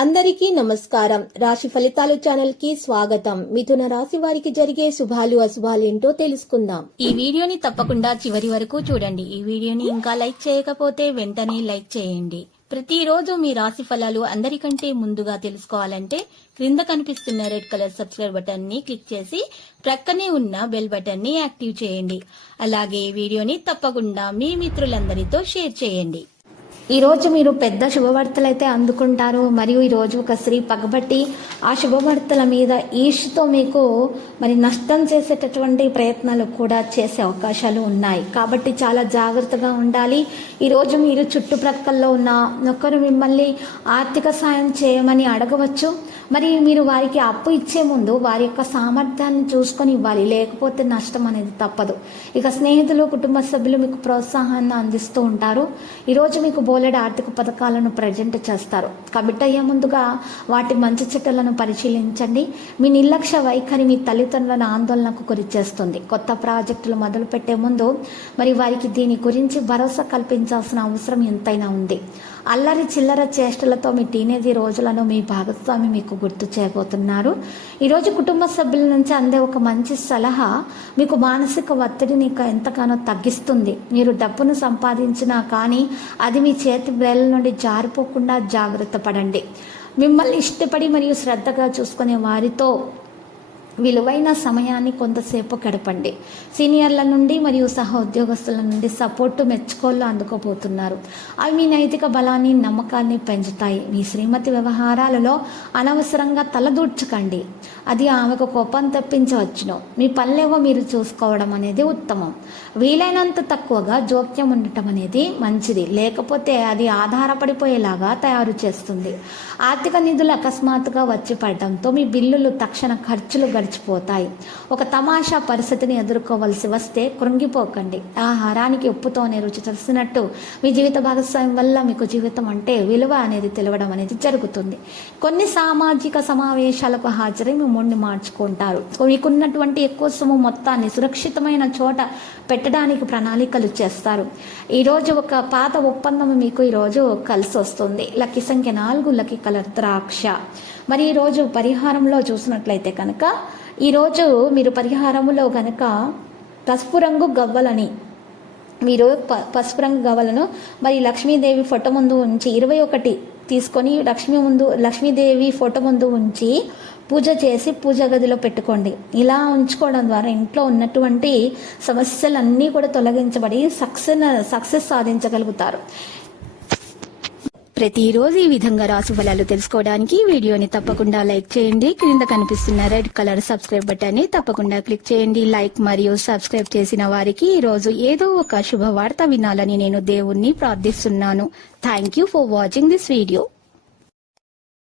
అందరికీ నమస్కారం. రాశి ఫలితాలు ఛానల్ కి స్వాగతం. మిథున రాశి వారికి జరిగే శుభాలు అశుభాలు ఏంటో తెలుసుకుందాం. ఈ వీడియోని తప్పకుండా చివరి వరకు చూడండి. ఈ వీడియోని ఇంకా లైక్ చేయకపోతే వెంటనే లైక్ చేయండి. ప్రతిరోజు మీ రాశి ఫలాలు అందరికంటే ముందుగా తెలుసుకోవాలంటే క్రింద కనిపిస్తున్న రెడ్ కలర్ సబ్స్క్రైబ్ బటన్ ని క్లిక్ చేసి ప్రక్కనే ఉన్న బెల్ బటన్ ని యాక్టివ్ చేయండి. అలాగే ఈ వీడియోని తప్పకుండా మీ మిత్రులందరితో షేర్ చేయండి. ఈ రోజు మీరు పెద్ద శుభవార్తలు అయితే అందుకుంటారు. మరియు ఈ రోజు ఒక స్త్రీ పగబట్టి ఆ శుభవార్తల మీద ఈర్ష్యతో మీకు నష్టం చేసేటటువంటి ప్రయత్నాలు కూడా చేసే అవకాశాలు ఉన్నాయి. కాబట్టి చాలా జాగ్రత్తగా ఉండాలి. ఈ రోజు మీరు చుట్టుప్రక్కల్లో ఉన్న ఒకరు మిమ్మల్ని ఆర్థిక సాయం చేయమని అడగవచ్చు. మరి మీరు వారికి అప్పు ఇచ్చే ముందు వారి యొక్క సామర్థ్యాన్ని చూసుకొని ఇవ్వాలి, లేకపోతే నష్టం అనేది తప్పదు. ఇక స్నేహితులు, కుటుంబ సభ్యులు మీకు ప్రోత్సాహాన్ని అందిస్తూ ఉంటారు. ఈరోజు మీకు బోలెడు ఆర్థిక పథకాలను ప్రజెంట్ చేస్తారు. కమిట్ అయ్యే ముందుగా వాటి మంచి చెట్టులను పరిశీలించండి. మీ నిర్లక్ష్య వైఖరి మీ తల్లిదండ్రులను ఆందోళనకు గురి చేస్తుంది. కొత్త ప్రాజెక్టులు మొదలు పెట్టే ముందు వారికి దీని గురించి భరోసా కల్పించాల్సిన అవసరం ఎంతైనా ఉంది. అల్లరి చిల్లర చేష్టలతో మీ టీనేజీ రోజులను మీ భాగస్వామి మీకు గుర్తు చేయబోతున్నారు. ఈరోజు కుటుంబ సభ్యుల నుంచి అందే ఒక మంచి సలహా మీకు మానసిక ఒత్తిడిని ఎంతగానో తగ్గిస్తుంది. మీరు డబ్బును సంపాదించినా కానీ అది మీ చేతి వేళ్ళ నుండి జారిపోకుండా జాగ్రత్త పడండి. మిమ్మల్ని ఇష్టపడి మరియు శ్రద్ధగా చూసుకునే వారితో విలువైన సమయాన్ని కొంతసేపు గడపండి. సీనియర్ల నుండి మరియు సహ ఉద్యోగస్తుల నుండి సపోర్టు, మెచ్చుకోళ్ళు అందుకోబోతున్నారు. అవి మీ నైతిక బలాన్ని, నమ్మకాన్ని పెంచుతాయి. మీ శ్రీమతి వ్యవహారాలలో అనవసరంగా తలదూర్చకండి, అది ఆమెకు కోపం తెప్పించవచ్చును. మీ పనులేవో మీరు చూసుకోవడం అనేది ఉత్తమం. వీలైనంత తక్కువగా జోక్యం ఉండటం అనేది మంచిది, లేకపోతే అది ఆధారపడిపోయేలాగా తయారు చేస్తుంది. ఆర్థిక నిధులు అకస్మాత్తుగా వచ్చి పడటంతో మీ బిల్లులు, తక్షణ ఖర్చులు గడిచిపోతాయి. ఒక తమాషా పరిస్థితిని ఎదుర్కోవలసి వస్తే కృంగిపోకండి. ఆహారానికి ఉప్పుతోనే రుచి తెలిసినట్టు మీ జీవిత భాగస్వామ్యం వల్ల మీకు జీవితం అంటే విలువ అనేది తెలవడం అనేది జరుగుతుంది. కొన్ని సామాజిక సమావేశాలకు హాజరై మీ మూడ్ని మార్చుకుంటారు. మీకున్నటువంటి ఎక్కువ సొమ్ము మొత్తాన్ని సురక్షితమైన చోట పెట్టడానికి ప్రణాళికలు చేస్తారు. ఈరోజు ఒక పాత ఒప్పందం మీకు ఈరోజు కలిసి వస్తుంది. లక్కీ సంఖ్య 4, లక్కీ కలర్ ద్రాక్ష. మరి ఈరోజు పరిహారంలో చూసినట్లయితే కనుక ఈరోజు మీరు పరిహారంలో కనుక పసుపు రంగు గవ్వలని మీరు పసుపు రంగు గవ్వలను లక్ష్మీదేవి ఫోటో ముందు ఉంచి 21 తీసుకొని లక్ష్మీదేవి ఫోటో ముందు ఉంచి పూజ చేసి పూజ గదిలో పెట్టుకోండి. ఇలా ఉంచుకోవడం ద్వారా ఇంట్లో ఉన్నటువంటి సమస్యలన్నీ కూడా తొలగించబడి సక్సెస్ సాధించగలుగుతారు. ప్రతిరోజు ఈ విధంగా రాశి ఫలాలు తెలుసుకోవడానికి వీడియోని తప్పకుండా లైక్ చేయండి. క్రింద కనిపిస్తున్న రెడ్ కలర్ సబ్స్క్రైబ్ బటన్ ని తప్పకుండా క్లిక్ చేయండి. లైక్ మరియు సబ్స్క్రైబ్ చేసిన వారికి ఈ రోజు ఏదో ఒక శుభవార్త వినాలని నేను దేవుణ్ణి ప్రార్థిస్తున్నాను. Thank you for watching this video.